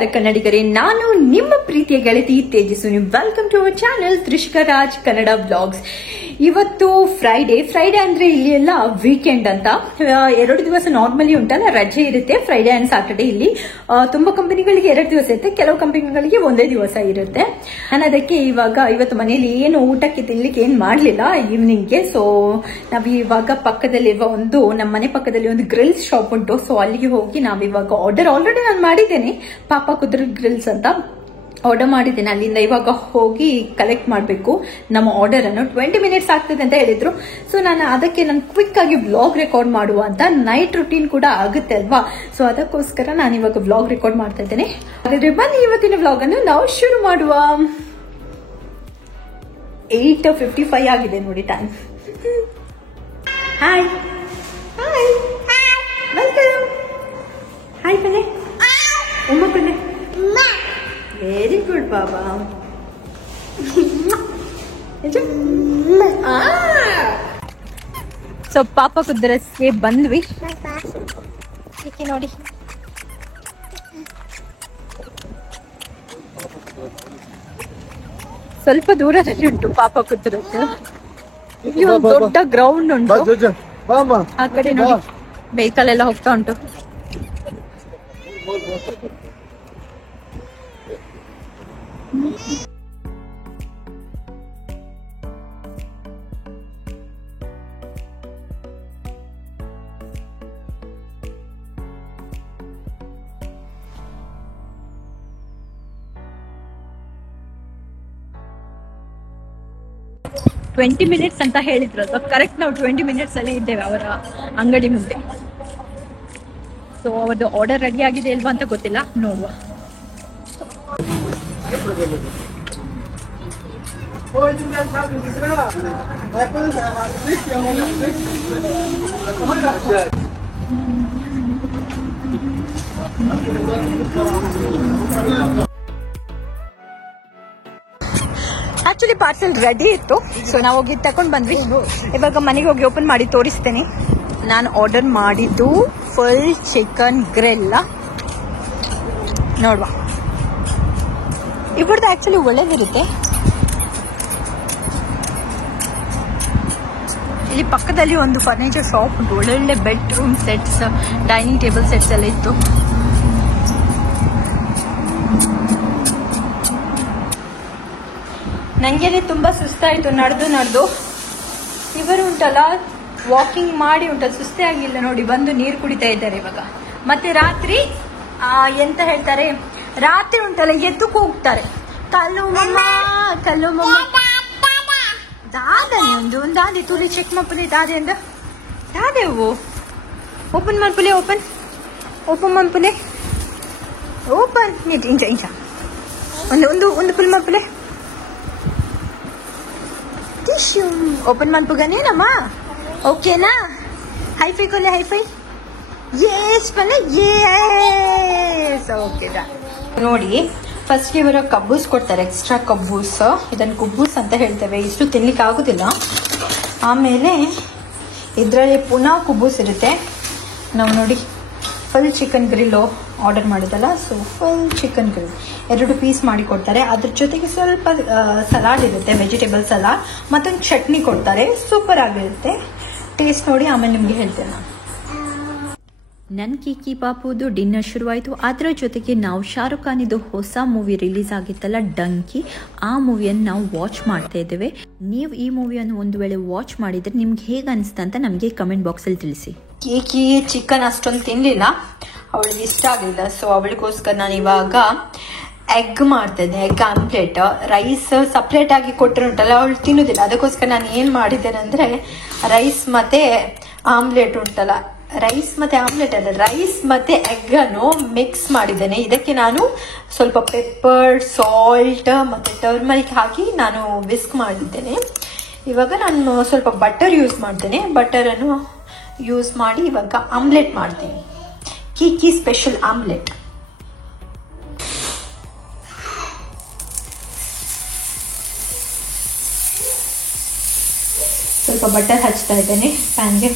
ನಮಸ್ಕಾರ ಕನ್ನಡಿಗರೇ, ನಾನು ನಿಮ್ಮ ಪ್ರೀತಿಯ ಗೆಳತಿ Tejaswini. Welcome to our channel Trishika Raj Kannada blogs. ಇವತ್ತು ಫ್ರೈಡೆ ಅಂದ್ರೆ ಇಲ್ಲಿ ಎಲ್ಲ ವೀಕೆಂಡ್ ಅಂತ 2 ದಿವಸ ನಾರ್ಮಲಿ ಉಂಟಲ್ಲ, ರಜೆ ಇರುತ್ತೆ. ಫ್ರೈಡೆ ಅಂಡ್ ಸ್ಯಾಟರ್ಡೆ ಇಲ್ಲಿ ತುಂಬಾ ಕಂಪನಿಗಳಿಗೆ 2 ದಿವಸ ಇರುತ್ತೆ, ಕೆಲವು ಕಂಪನಿಗಳಿಗೆ 1 ದಿವಸ ಇರುತ್ತೆ. ನಾನು ಅದಕ್ಕೆ ಇವತ್ತು ಮನೆಯಲ್ಲಿ ಏನು ಊಟಕ್ಕೆ ತಿನ್ಲಿಕ್ಕೆ ಏನ್ ಮಾಡ್ಲಿಲ್ಲ ಈವ್ನಿಂಗ್ಗೆ. ಸೊ ನಾವ್ ಇವಾಗ ಪಕ್ಕದಲ್ಲಿರುವ ನಮ್ಮ ಮನೆ ಪಕ್ಕದಲ್ಲಿ ಒಂದು ಗ್ರಿಲ್ಸ್ ಶಾಪ್ ಉಂಟು. ಸೊ ಅಲ್ಲಿಗೆ ಹೋಗಿ ನಾವಿವಾಗ ಆಲ್ರೆಡಿ ನಾನು ಮಾಡಿದ್ದೇನೆ, ಪಾಪ ಕುದುರೆ ಗ್ರಿಲ್ಸ್ ಅಂತ ಆರ್ಡರ್ ಮಾಡಿದ್ದೇನೆ. ಅಲ್ಲಿಂದ ಇವಾಗ ಹೋಗಿ ಕಲೆಕ್ಟ್ ಮಾಡಬೇಕು ನಮ್ಮ ಆರ್ಡರ್ ಅನ್ನು. 20 ಮಿನಿಟ್ಸ್ ಆಗ್ತದೆ ಅಂತ ಹೇಳಿದ್ರು. ಸೊ ನಾನು ಕ್ವಿಕ್ ಆಗಿ ವ್ಲಾಗ್ ರೆಕಾರ್ಡ್ ಮಾಡುವ ಅಂತ, ನೈಟ್ ರುಟೀನ್ ಕೂಡ ಆಗುತ್ತೆ ಅಲ್ವಾ. ಸೊ ಅದಕ್ಕೋಸ್ಕರ ನಾನು ಇವಾಗ ವ್ಲಾಗ್ ರೆಕಾರ್ಡ್ ಮಾಡ್ತಾ ಇದ್ದೇನೆ. ಹಾಗಾದ್ರೆ ಬನ್ನಿ ಇವತ್ತಿನ ವ್ಲಾಗ್ ಅನ್ನು ನಾವು ಶುರು ಮಾಡುವ. 8:55 ಆಗಿದೆ ನೋಡಿ time. Hi hi welcome. Hi ಪನ್ನೆ, ಉಮ್ಮ ಪನ್ನೆ. ವೆರಿ ಗುಡ್ ಬಾಬಾ. ಸೊ ಪಾಪ ಕುದ್ರಸ್ಗೆ ಬಂದ್ವಿ. ನೋಡಿ ಸ್ವಲ್ಪ ದೂರದಲ್ಲಿ ಉಂಟು ಪಾಪ ಕುದ್ರಸ್. ಇಲ್ಲಿ ಒಂದು ದೊಡ್ಡ ಗ್ರೌಂಡ್ ಉಂಟು, ಆ ಕಡೆ ನೋಡಿ ವೆಹಿಕಲ್ ಎಲ್ಲ ಹೋಗ್ತಾ ಉಂಟು. ಟ್ವೆಂಟಿ ಮಿನಿಟ್ಸ್ ಅಂತ ಹೇಳಿದ್ರು, ಕರೆಕ್ಟ್ ನಾವು 20 ಮಿನಿಟ್ಸ್ ಅಲ್ಲೇ ಇದ್ದೇವೆ ಅವರ ಅಂಗಡಿ ಮುಂದೆ. ಸೊ ಅವ್ರದ್ದು ಆರ್ಡರ್ ರೆಡಿ ಆಗಿದೆ ಇಲ್ವಾ ಅಂತ ಗೊತ್ತಿಲ್ಲ, ನೋಡುವ. ಆಕ್ಚುಲಿ ಪಾರ್ಸೆಲ್ ರೆಡಿ ಇತ್ತು, ಸೊ ನಾವು ಹೋಗಿ ತಕೊಂಡ್ ಬಂದ್ವಿ. ಇವಾಗ ಮನೆಗೆ ಹೋಗಿ ಓಪನ್ ಮಾಡಿ ತೋರಿಸ್ತೇನೆ. ನಾನು ಆರ್ಡರ್ ಮಾಡಿದ್ದು ಫುಲ್ ಚಿಕನ್ ಗ್ರಿಲ್. ನೋಡುವ, ಇವ್ರದ್ದು ಆಕ್ಚುಲಿ ಒಳ್ಳೇದಿರುತ್ತೆ. ಇಲ್ಲಿ ಪಕ್ಕದಲ್ಲಿ ಒಂದು ಫರ್ನಿಚರ್ ಶಾಪ್ ಉಂಟು, ಒಳ್ಳೊಳ್ಳೆ bedroom sets, dining table sets ಎಲ್ಲ ಇತ್ತು. ನಂಗೇನೆ ತುಂಬಾ ಸುಸ್ತಾಯಿತು ನಡೆದು. ಇವರು ಉಂಟಲ್ಲ ವಾಕಿಂಗ್ ಮಾಡಿ ಉಂಟಲ್ಲ, ಸುಸ್ತೇ ಆಗಿಲ್ಲ ನೋಡಿ, ಬಂದು ನೀರು ಕುಡಿತಾ ಇದ್ದಾರೆ ಇವಾಗ. ಮತ್ತೆ ರಾತ್ರಿ ಎಂತ ಹೇಳ್ತಾರೆ, ರಾತ್ರಿ ಉಂಟಲ್ಲ ಎದ್ದು ಕೂಗ್ತಾರೆ, ಕಲ್ಲು ಮಮ್ಮ ದಾದನೆ ಒಂದು ದಾದೆ ತುಳಿ ಚೆಕ್ ಮಪ್ಪಲಿ ದಾದೆ ಅಂದ ದಾದೆವು ಓಪನ್ ಮನ್ಪುಲೆ ಓಪನ್ ಮನ್ಪುಲೆ ಓಪನ್ ಇಂಚ ಒಂದು ಫುಲ್ ಮನ್ಪುಲೆ ಟಿಶ್ಯೂ ಓಪನ್ ಮನ್ಪುಗನೇನಮ್ಮ, ಓಕೆನಾ? ಹೈಫೈ ಕೊಲೆ ಹೈಫೈ ಯೇಸ್ ಪಲ್ಲೆ ಯೇಸ್. ಓಕೆ ನೋಡಿ, ಫಸ್ಟ್ ಇವರು ಕಬ್ಬೂಸ್ ಕೊಡ್ತಾರೆ, ಎಕ್ಸ್ಟ್ರಾ ಕಬ್ಬೂಸ್. ಇದನ್ನು ಕುಬ್ಬೂಸ್ ಅಂತ ಹೇಳ್ತೇವೆ, ಇಷ್ಟು ತಿನ್ಲಿಕ್ಕೆ ಆಗುದಿಲ್ಲ. ಆಮೇಲೆ ಇದರಲ್ಲಿ ಪುನಃ ಕುಬ್ಬೂಸ್ ಇರುತ್ತೆ. ನಾವು ನೋಡಿ ಫುಲ್ ಚಿಕನ್ ಗ್ರಿಲ್ಲು ಆರ್ಡರ್ ಮಾಡಿದಲ್ಲ, so full chicken grill 2 piece ಮಾಡಿ ಕೊಡ್ತಾರೆ. ಅದ್ರ ಜೊತೆಗೆ ಸ್ವಲ್ಪ ಸಲಾಡ್ ಇರುತ್ತೆ, ವೆಜಿಟೇಬಲ್ ಸಲಾಡ್, ಮತ್ತೊಂದು ಚಟ್ನಿ ಕೊಡ್ತಾರೆ. ಸೂಪರ್ ಆಗಿರುತ್ತೆ, ಟೇಸ್ಟ್ ನೋಡಿ ಆಮೇಲೆ ನಿಮ್ಗೆ ಹೇಳ್ತೇನೆ ನಾನು. ನನ್ನ ಕಿಕ್ಕಿ ಪಾಪುದು ಡಿನ್ನರ್ ಶುರುವಾಯಿತು. ಅದರ ಜೊತೆಗೆ ನಾವು ಶಾರುಖ್ ಖಾನ್ ಇದು ಹೊಸ ಮೂವಿ ರಿಲೀಸ್ ಆಗಿತ್ತಲ್ಲ, ಡಂಕಿ, ಆ ಮೂವಿಯನ್ನು ನಾವು ವಾಚ್ ಮಾಡ್ತಾ ಇದ್ದೇವೆ. ನೀವು ಈ ಮೂವಿಯನ್ನು ಒಂದು ವೇಳೆ ವಾಚ್ ಮಾಡಿದ್ರೆ ನಿಮ್ಗೆ ಹೇಗೆ ಅನಿಸ್ತಾ ಅಂತ ನಮಗೆ ಕಮೆಂಟ್ ಬಾಕ್ಸಲ್ಲಿ ತಿಳಿಸಿ. ಕೇಕಿ ಚಿಕನ್ ಅಷ್ಟೊಂದು ತಿನ್ನಲಿಲ್ಲ, ಅವಳಿಗೆ ಇಷ್ಟ ಆಗಲಿಲ್ಲ. ಸೊ ಅವಳಿಗೋಸ್ಕರ ನಾನು ಇವಾಗ ಎಗ್ ಮಾಡ್ತಿದ್ದೆ, ಎಗ್ ಆಮ್ಲೆಟ್. ರೈಸ್ ಸಪ್ರೇಟ್ ಆಗಿ ಕೊಟ್ಟರೆ ಉಂಟಲ್ಲ ಅವಳು ತಿನ್ನೋದಿಲ್ಲ, ಅದಕ್ಕೋಸ್ಕರ ನಾನು ಏನು ಮಾಡಿದ್ದೇನೆ ಅಂದರೆ ರೈಸ್ ಮತ್ತು ಆಮ್ಲೆಟ್ ಉಂಟಲ್ಲ, ರೈಸ್ ಮತ್ತೆ ಆಮ್ಲೆಟ್ ಅಲ್ಲ, ರೈಸ್ ಮತ್ತೆ ಎಗ್ ಅನ್ನು ಮಿಕ್ಸ್ ಮಾಡಿದ್ದೇನೆ. ಇದಕ್ಕೆ ನಾನು ಸ್ವಲ್ಪ ಪೆಪ್ಪರ್, ಸಾಲ್ಟ್ ಮತ್ತೆ ಟರ್ಮರಿಕ್ ಹಾಕಿ ನಾನು ವಿಸ್ಕ್ ಮಾಡಿದ್ದೇನೆ. ಇವಾಗ ನಾನು ಸ್ವಲ್ಪ ಬಟರ್ ಯೂಸ್ ಮಾಡ್ತೇನೆ. ಬಟರನ್ನು ಯೂಸ್ ಮಾಡಿ ಇವಾಗ ಆಮ್ಲೆಟ್ ಮಾಡ್ತೀನಿ, ಕಿಕ್ಕಿ ಸ್ಪೆಷಲ್ ಆಮ್ಲೆಟ್. ಸ್ವಲ್ಪ ಬಟರ್ ಹಚ್ತಾ ಇದ್ದೇನೆ ಪ್ಯಾನ್ಗೆ.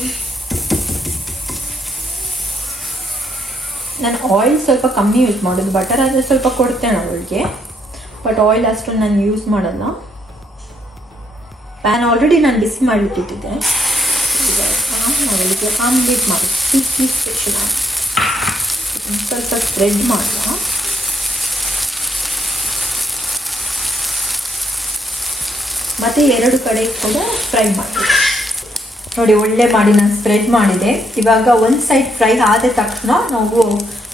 ನಾನು ಆಯಿಲ್ ಸ್ವಲ್ಪ ಕಮ್ಮಿ ಯೂಸ್ ಮಾಡೋದು, ಬಟರ್ ಆದರೆ ಸ್ವಲ್ಪ ಕೊಡ್ತೇನೆ ಅವಳಿಗೆ, ಬಟ್ ಆಯಿಲ್ ಅಷ್ಟು ನಾನು ಯೂಸ್ ಮಾಡಲ್ಲ. ಪ್ಯಾನ್ ಆಲ್ರೆಡಿ ನಾನು ಬಿಸಿ ಮಾಡಿಟ್ಟಿದ್ದೆ. ಅವಳಿಗೆ ಆಮ್ಲೆಟ್ ಮಾಡಿ ಸ್ಪೆಷಲ್ ಸ್ವಲ್ಪ ಸ್ಪ್ರೆಡ್ ಮಾಡುವ. ಮತ್ತೆ 2 ಕಡೆ ಕೂಡ ಫ್ರೈ ಮಾಡಿ ನೋಡಿ. ಒಳ್ಳೆ ಮಾಡಿ ನಾನು ಸ್ಪ್ರೆಡ್ ಮಾಡಿದೆ. ಇವಾಗ ಒಂದು ಸೈಡ್ ಫ್ರೈ ಆದ ತಕ್ಷಣ ನಾವು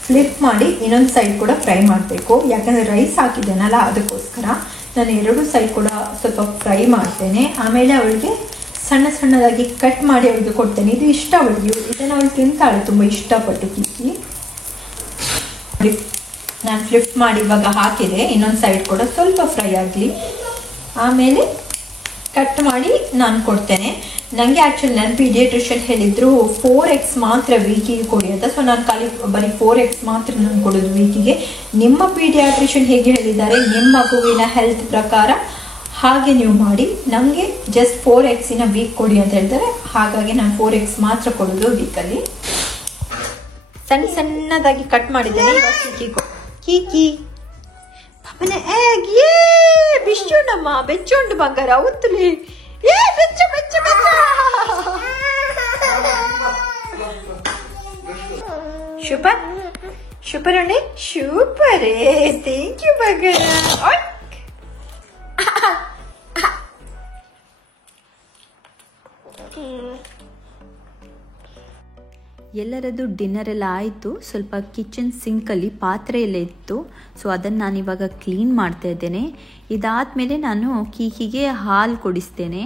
ಫ್ಲಿಪ್ ಮಾಡಿ ಇನ್ನೊಂದು ಸೈಡ್ ಕೂಡ ಫ್ರೈ ಮಾಡಬೇಕು. ಯಾಕಂದರೆ ರೈಸ್ ಹಾಕಿದ್ದೇನಲ್ಲ, ಅದಕ್ಕೋಸ್ಕರ ನಾನು 2 ಸೈಡ್ ಕೂಡ ಸ್ವಲ್ಪ ಫ್ರೈ ಮಾಡ್ತೇನೆ. ಆಮೇಲೆ ಅವಳಿಗೆ ಸಣ್ಣ ಸಣ್ಣದಾಗಿ ಕಟ್ ಮಾಡಿ ಅವಳಿಗೆ ಕೊಡ್ತೇನೆ. ಇದು ಇಷ್ಟ ಅವಳಿಗೆ, ಇದನ್ನು ಅವಳು ತಿಂತಾಳೆ ತುಂಬ ಇಷ್ಟಪಟ್ಟು ಕಿಕ್ಕಿ. ನಾನು ಫ್ಲಿಪ್ ಮಾಡಿ ಇವಾಗ ಹಾಕಿದೆ. ಇನ್ನೊಂದು ಸೈಡ್ ಕೂಡ ಸ್ವಲ್ಪ ಫ್ರೈ ಆಗಲಿ, ಆಮೇಲೆ ಕಟ್ ಮಾಡಿ ನಾನು ಕೊಡ್ತೇನೆ. ನನಗೆ ಆ್ಯಕ್ಚುಲಿ ನನ್ನ ಪೀಡಿಯಾಟ್ರಿಷಿಯನ್ ಹೇಳಿದ್ರು 4x ಮಾತ್ರ ವೀಕಿಗೆ ಕೊಡಿ ಅಂತ. ಸೊ ನಾನು ಬರೀ 4x ಮಾತ್ರ ನಾನು ಕೊಡೋದು ವೀಕಿಗೆ. ನಿಮ್ಮ ಪೀಡಿಯಾಟ್ರಿಷಿಯನ್ ಹೇಗೆ ಹೇಳಿದ್ದಾರೆ, ನಿಮ್ಮ ಮಗುವಿನ ಹೆಲ್ತ್ ಪ್ರಕಾರ ಹಾಗೆ ನೀವು ಮಾಡಿ. ನಮಗೆ ಜಸ್ಟ್ 4x ವೀಕ್ ಕೊಡಿ ಅಂತ ಹೇಳ್ತಾರೆ, ಹಾಗಾಗಿ ನಾನು 4x ಮಾತ್ರ ಕೊಡೋದು ವೀಕಲ್ಲಿ. ಸಣ್ಣ ಸಣ್ಣದಾಗಿ ಕಟ್ ಮಾಡಿದ್ದೇನೆ. ಇವಾಗ ಕೀಕಿ ಪಾಪನ egg, ಬಿಚ್ಚುಂಡಮ್ಮ, ಬೆಚ್ಚುಂಡು ಬಂಗಾರ ಉತ್ತಲಿ, ಬೆಚ್ಚ ಬೆಚ್ಚ ಬೆಚ್ಚ. ಸೂಪರ್ ಸೂಪರ್ ಅಂడి, ಸೂಪರೇ, ಥ್ಯಾಂಕ್ ಯು ಬಂಗಾರ. ಎಲ್ಲರದ್ದು ಡಿನ್ನರ್ ಎಲ್ಲ ಆಯಿತು. ಸ್ವಲ್ಪ ಕಿಚನ್ ಸಿಂಕಲ್ಲಿ ಪಾತ್ರೆ ಎಲ್ಲ ಇತ್ತು, ಸೊ ಅದನ್ನು ನಾನು ಇವಾಗ ಕ್ಲೀನ್ ಮಾಡ್ತಾ ಇದ್ದೇನೆ. ಇದಾದಮೇಲೆ ನಾನು ಕೀಕಿಗೆ ಹಾಲು ಕೊಡಿಸ್ತೇನೆ.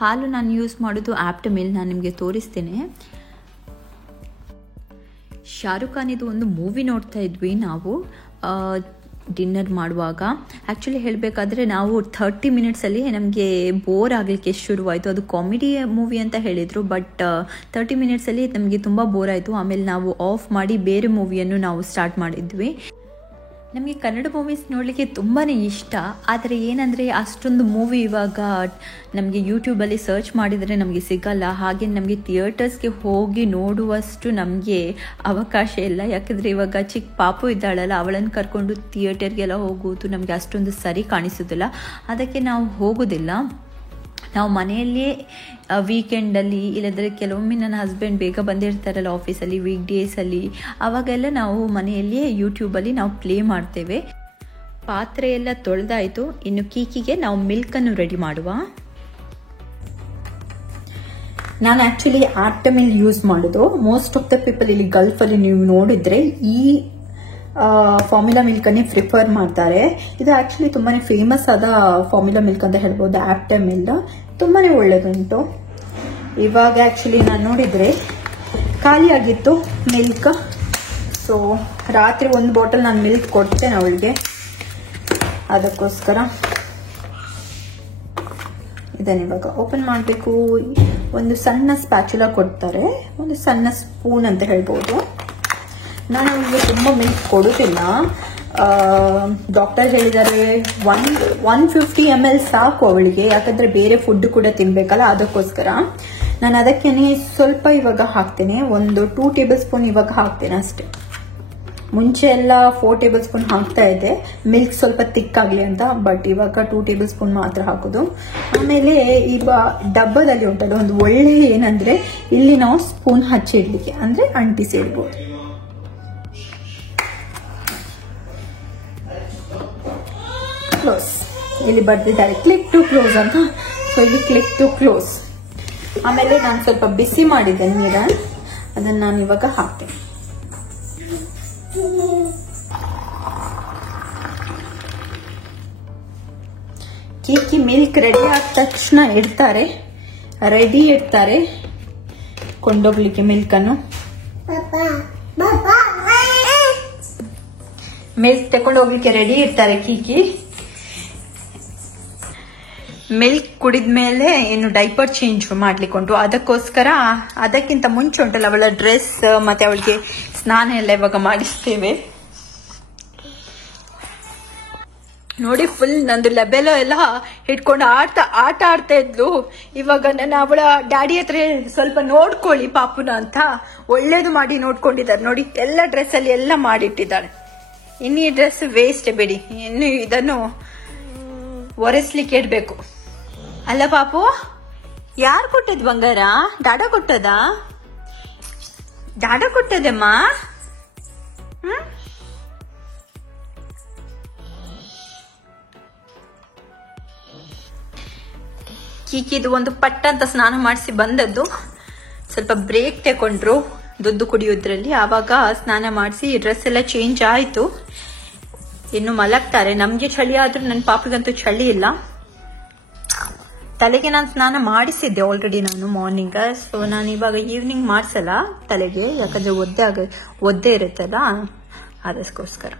ಹಾಲು ನಾನು ಯೂಸ್ ಮಾಡೋದು ಆಪ್ಟಮಿಲ್, ನಾನು ನಿಮಗೆ ತೋರಿಸ್ತೇನೆ. ಶಾರುಖ್ ಖಾನಿದು ಒಂದು ಮೂವಿ ನೋಡ್ತಾ ಇದ್ವಿ ನಾವು ಡಿನ್ನರ್ ಮಾಡುವಾಗ. ಆ್ಯಕ್ಚುಲಿ ಹೇಳಬೇಕಾದ್ರೆ ನಾವು 30 ಮಿನಿಟ್ಸಲ್ಲಿ ನಮಗೆ ಬೋರ್ ಆಗಲಿಕ್ಕೆ ಶುರುವಾಯಿತು. ಅದು ಕಾಮಿಡಿ ಮೂವಿ ಅಂತ ಹೇಳಿದರು, ಬಟ್ 30 ಮಿನಿಟ್ಸಲ್ಲಿ ನಮಗೆ ತುಂಬ ಬೋರ್ ಆಯಿತು. ಆಮೇಲೆ ನಾವು ಆಫ್ ಮಾಡಿ ಬೇರೆ ಮೂವಿಯನ್ನು ನಾವು ಸ್ಟಾರ್ಟ್ ಮಾಡಿದ್ವಿ. ನಮಗೆ ಕನ್ನಡ ಮೂವೀಸ್ ನೋಡಲಿಕ್ಕೆ ತುಂಬಾ ಇಷ್ಟ, ಆದರೆ ಏನಂದರೆ ಅಷ್ಟೊಂದು ಮೂವಿ ಇವಾಗ ನಮಗೆ ಯೂಟ್ಯೂಬಲ್ಲಿ ಸರ್ಚ್ ಮಾಡಿದರೆ ನಮಗೆ ಸಿಗಲ್ಲ. ಹಾಗೆ ನಮಗೆ ಥಿಯೇಟರ್ಸ್ಗೆ ಹೋಗಿ ನೋಡುವಷ್ಟು ನಮಗೆ ಅವಕಾಶ ಇಲ್ಲ. ಯಾಕಂದರೆ ಇವಾಗ ಚಿಕ್ಕ ಪಾಪು ಇದ್ದಾಳಲ್ಲ, ಅವಳನ್ನು ಕರ್ಕೊಂಡು ಥಿಯೇಟರ್ಗೆಲ್ಲ ಹೋಗುವುದು ನಮಗೆ ಅಷ್ಟೊಂದು ಸರಿ ಕಾಣಿಸೋದಿಲ್ಲ. ಅದಕ್ಕೆ ನಾವು ಹೋಗೋದಿಲ್ಲ. ನಾವು ಮನೆಯಲ್ಲಿಯೇ ವೀಕೆಂಡಲ್ಲಿ, ಇಲ್ಲದ್ರೆ ಕೆಲವೊಮ್ಮೆ ನನ್ನ ಹಸ್ಬೆಂಡ್ ಬೇಗ ಬಂದಿರ್ತಾರಲ್ಲ ಆಫೀಸಲ್ಲಿ ವೀಕ್ ಡೇಸಲ್ಲಿ, ಆವಾಗೆಲ್ಲ ನಾವು ಮನೆಯಲ್ಲಿಯೇ ಯೂಟ್ಯೂಬಲ್ಲಿ ನಾವು ಪ್ಲೇ ಮಾಡ್ತೇವೆ. ಪಾತ್ರೆ ಎಲ್ಲ ತೊಳೆದಾಯಿತು. ಇನ್ನು ಕೀಕಿಗೆ ನಾವು ಮಿಲ್ಕನ್ನು ರೆಡಿ ಮಾಡುವ. ನಾನು ಆ್ಯಕ್ಚುಲಿ ಆಪ್ಟಮಿಲ್ ಯೂಸ್ ಮಾಡೋದು. ಮೋಸ್ಟ್ ಆಫ್ ದ ಪೀಪಲ್ ಇಲ್ಲಿ ಗಲ್ಫಲ್ಲಿ ನೀವು ನೋಡಿದರೆ ಈ ಫಾರ್ಮುಲಾ ಮಿಲ್ಕನ್ನೇ ಪ್ರಿಫರ್ ಮಾಡ್ತಾರೆ. ಇದು ಆ್ಯಕ್ಚುಲಿ ತುಂಬಾ ಫೇಮಸ್ ಆದ ಫಾರ್ಮುಲಾ ಮಿಲ್ಕ್ ಅಂತ ಹೇಳ್ಬೋದು. ಆಪ್ಟಮಿಲ್ ತುಂಬಾ ಒಳ್ಳೆದುಂಟು. ಇವಾಗ ಆ್ಯಕ್ಚುಲಿ ನಾನು ನೋಡಿದರೆ ಖಾಲಿಯಾಗಿತ್ತು ಮಿಲ್ಕ್. ಸೊ ರಾತ್ರಿ 1 ಬಾಟಲ್ ನಾನು ಮಿಲ್ಕ್ ಕೊಡ್ತೇನೆ ಅವಳಿಗೆ. ಅದಕ್ಕೋಸ್ಕರ ಇದನ್ನು ಇವಾಗ ಓಪನ್ ಮಾಡಬೇಕು. ಒಂದು ಸಣ್ಣ ಸ್ಪ್ಯಾಚುಲಾ ಕೊಡ್ತಾರೆ, ಒಂದು ಸಣ್ಣ ಸ್ಪೂನ್ ಅಂತ ಹೇಳ್ಬೋದು. ನಾನು ಅವಳಿಗೆ ತುಂಬ ಮಿಲ್ಕ್ ಕೊಡೋದಿಲ್ಲ. ಡಾಕ್ಟರ್ ಹೇಳಿದ್ದಾರೆ 150 ml ಸಾಕು ಅವಳಿಗೆ, ಯಾಕಂದರೆ ಬೇರೆ ಫುಡ್ ಕೂಡ ತಿನ್ನಬೇಕಲ್ಲ, ಅದಕ್ಕೋಸ್ಕರ ನಾನು ಅದಕ್ಕೇನೆ ಸ್ವಲ್ಪ ಇವಾಗ ಹಾಕ್ತೇನೆ. ಒಂದು 2 ಟೇಬಲ್ ಸ್ಪೂನ್ ಇವಾಗ ಹಾಕ್ತೇನೆ ಅಷ್ಟೇ. ಮುಂಚೆ ಎಲ್ಲ 4 ಟೇಬಲ್ ಸ್ಪೂನ್ ಹಾಕ್ತಾ ಇದ್ದೆ ಮಿಲ್ಕ್ ಸ್ವಲ್ಪ ತಿಕ್ಕಾಗಲಿ ಅಂತ, ಬಟ್ ಇವಾಗ 2 ಟೇಬಲ್ ಸ್ಪೂನ್ ಮಾತ್ರ ಹಾಕೋದು. ಆಮೇಲೆ ಈಗ ಡಬ್ಬದಲ್ಲಿ ಉಂಟಲ್ಲ ಒಂದು ಒಳ್ಳೆ ಏನಂದರೆ, ಇಲ್ಲಿ ನಾವು ಸ್ಪೂನ್ ಹಚ್ಚಿಡ್ಲಿಕ್ಕೆ ಅಂದರೆ ಅಂಟಿಸಿ ಇಡ್ಬೋದು. ಕ್ಲೋಸ್ ಇಲ್ಲಿ ಬರ್ದಿದ್ದಾರೆ ಕ್ಲಿಕ್ ಟು ಕ್ಲೋಸ್ ಅಂತ. ಸೊ ಇಲ್ಲಿ ಕ್ಲಿಕ್ ಟು ಕ್ಲೋಸ್. ಆಮೇಲೆ ನಾನು ಸ್ವಲ್ಪ ಬಿಸಿ ಮಾಡಿದ್ದೇನೆ ನೀರ, ಅದನ್ನು ನಾನು ಇವಾಗ ಹಾಕ್ತೇನೆ. ಕೀಕಿ ಮಿಲ್ಕ್ ರೆಡಿ ಆದ ತಕ್ಷಣ ರೆಡಿ ಇಡ್ತಾರೆ ಕೊಂಡೋಗ್ಲಿಕ್ಕೆ ಮಿಲ್ಕನ್ನು. ಮಿಲ್ಕ್ ತಕೊಂಡು ಹೋಗ್ಲಿಕ್ಕೆ ರೆಡಿ ಇರ್ತಾರೆ ಕೀಕಿ. ಮಿಲ್ಕ್ ಕುಡಿದ ಮೇಲೆ ಏನು ಡೈಪರ್ ಚೇಂಜ್ ಮಾಡ್ಲಿಕ್ಕೆ ಉಂಟು, ಅದಕ್ಕೋಸ್ಕರ ಅದಕ್ಕಿಂತ ಮುಂಚೆ ಉಂಟಲ್ಲ ಅವಳ ಡ್ರೆಸ್ ಮತ್ತೆ ಅವಳಿಗೆ ಸ್ನಾನ ಎಲ್ಲ ಇವಾಗ ಮಾಡಿಸ್ತೇವೆ. ನೋಡಿ ಫುಲ್ ನಂದು ಲೆಬೆಲ್ ಎಲ್ಲ ಇಟ್ಕೊಂಡು ಆಟ ಆಡ್ತಾ ಇದ್ಲು. ಇವಾಗ ನಾನು ಅವಳ ಡ್ಯಾಡಿ ಹತ್ರ ಸ್ವಲ್ಪ ನೋಡ್ಕೊಳ್ಳಿ ಪಾಪುನ ಅಂತ ಒಳ್ಳೇದು ಮಾಡಿ ನೋಡ್ಕೊಂಡಿದ್ದಾರೆ. ನೋಡಿ ಎಲ್ಲ ಡ್ರೆಸ್ ಅಲ್ಲಿ ಎಲ್ಲ ಮಾಡಿಟ್ಟಿದ್ದಾಳೆ. ಇನ್ನು ಈ ಡ್ರೆಸ್ ವೇಸ್ಟ್ ಬಿಡಿ, ಇನ್ನು ಇದನ್ನು ಒರೆಸ್ಲಿಕ್ಕೆ ಇಡ್ಬೇಕು ಅಲ್ಲ ಪಾಪು. ಯಾರು ಕೊಟ್ಟದ್ ಬಂಗಾರ? ಡಾಡಾ ಕೊಟ್ಟದಾ? ಡಾಡಾ ಕೊಟ್ಟದಮ್ಮ. ಕೀಕಿದು ಒಂದು ಪಟ್ಟ ಅಂತ ಸ್ನಾನ ಮಾಡಿಸಿ ಬಂದದ್ದು. ಸ್ವಲ್ಪ ಬ್ರೇಕ್ ತಗೊಂಡ್ರು ದುಡ್ಡು ಕುಡಿಯೋದ್ರಲ್ಲಿ. ಆವಾಗ ಸ್ನಾನ ಮಾಡಿಸಿ ಡ್ರೆಸ್ ಎಲ್ಲ ಚೇಂಜ್ ಆಯಿತು. ಇನ್ನು ಮಲಗ್ತಾರೆ. ನಮಗೆ ಚಳಿ ಆದ್ರೂ ನನ್ನ ಪಾಪಿಗಂತೂ ಚಳಿ ಇಲ್ಲ. ತಲೆಗೆ ನಾನು ಸ್ನಾನ ಮಾಡಿಸಿದ್ದೆ ಆಲ್ರೆಡಿ ನಾನು ಮಾರ್ನಿಂಗ್. ಸೊ ನಾನು ಇವಾಗ ಈವ್ನಿಂಗ್ ಮಾಡಿಸಲ್ಲ ತಲೆಗೆ, ಯಾಕಂದ್ರೆ ಒದ್ದೆ ಇರುತ್ತಲ್ಲ ಅದಕ್ಕೋಸ್ಕರ.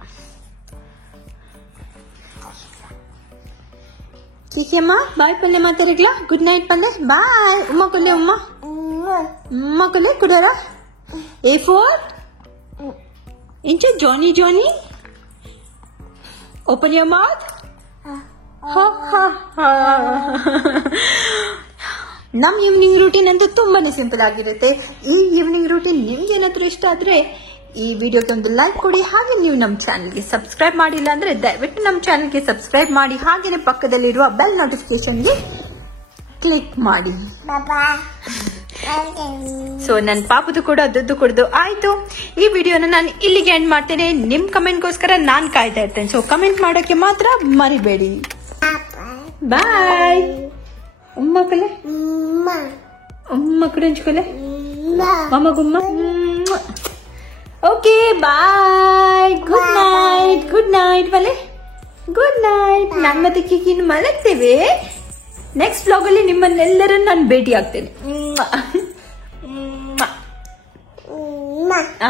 ಕೀಕಿಯಮ್ಮ ಬಾಯ್ ಪಲ್ಲೆ ಮಾತಾಡಗ್ಲಾ? ಗುಡ್ ನೈಟ್ ಪಲ್ಲೆ ಬಾಯ್. ಉಮ್ಮ ಕೊಲ್ಲೆ ಉಮ್ಮ ಕೊಲ್ಲೆ ಕುಡಾರ. A4 ಇಂಚ ಜಾನಿ ಜಾನಿ ಓಪನ್ ಯೋರ್ ಮೌತ್. ನಮ್ ಈವ್ನಿಂಗ್ ರೂಟೀನ್ ಅಂತೂ ತುಂಬಾನೇ ಸಿಂಪಲ್ ಆಗಿರುತ್ತೆ. ಈ ಈವ್ನಿಂಗ್ ರೂಟೀನ್ ನಿಮ್ಗೆ ಏನಾದ್ರೂ ಇಷ್ಟ ಆದ್ರೆ ಈ ವಿಡಿಯೋಗೆ ಒಂದು ಲೈಕ್ ಕೊಡಿ. ಹಾಗೆ ನೀವು ನಮ್ಮ ಚಾನಲ್ಗೆ ಸಬ್ಸ್ಕ್ರೈಬ್ ಮಾಡಿಲ್ಲ ಅಂದ್ರೆ ದಯವಿಟ್ಟು ನಮ್ಮ ಚಾನಲ್ಗೆ ಸಬ್ಸ್ಕ್ರೈಬ್ ಮಾಡಿ. ಹಾಗೇನೆ ಪಕ್ಕದಲ್ಲಿರುವ ಬೆಲ್ ನೋಟಿಫಿಕೇಶನ್ಗೆ ಕ್ಲಿಕ್ ಮಾಡಿ. ಸೊ ನನ್ನ ಪಾಪದು ಕೂಡ ದುಡ್ಡು ಕುಡ್ದು ಆಯ್ತು. ಈ ವಿಡಿಯೋನ ನಾನು ಇಲ್ಲಿಗೆ ಎಂಡ್ ಮಾಡ್ತೇನೆ. ನಿಮ್ ಕಮೆಂಟ್ಗೋಸ್ಕರ ನಾನು ಕಾಯ್ತಾ ಇರ್ತೇನೆ. ಸೊ ಕಮೆಂಟ್ ಮಾಡೋಕೆ ಮಾತ್ರ ಮರಿಬೇಡಿ. ಬಾಯ್. ಉಮ್ಮಕಲೆ ಉಮ್ಮಕ್ಕಳು ಹಂಚ್ಕೊಲೆ ಅಮ್ಮಗುಮ್ಮ. Okay bye. Good night. Good night ಬಲೆ. Good night. ನಾನು ಮತ್ತೆ ಕಿಕಿನ ಮಲಗ್ತೇವೆ. ನೆಕ್ಸ್ಟ್ ಬ್ಲಾಗ್ ಅಲ್ಲಿ ನಿಮ್ಮನ್ನೆಲ್ಲರನ್ನು ನಾನು ಭೇಟಿ ಆಗ್ತೇನೆ. ಆ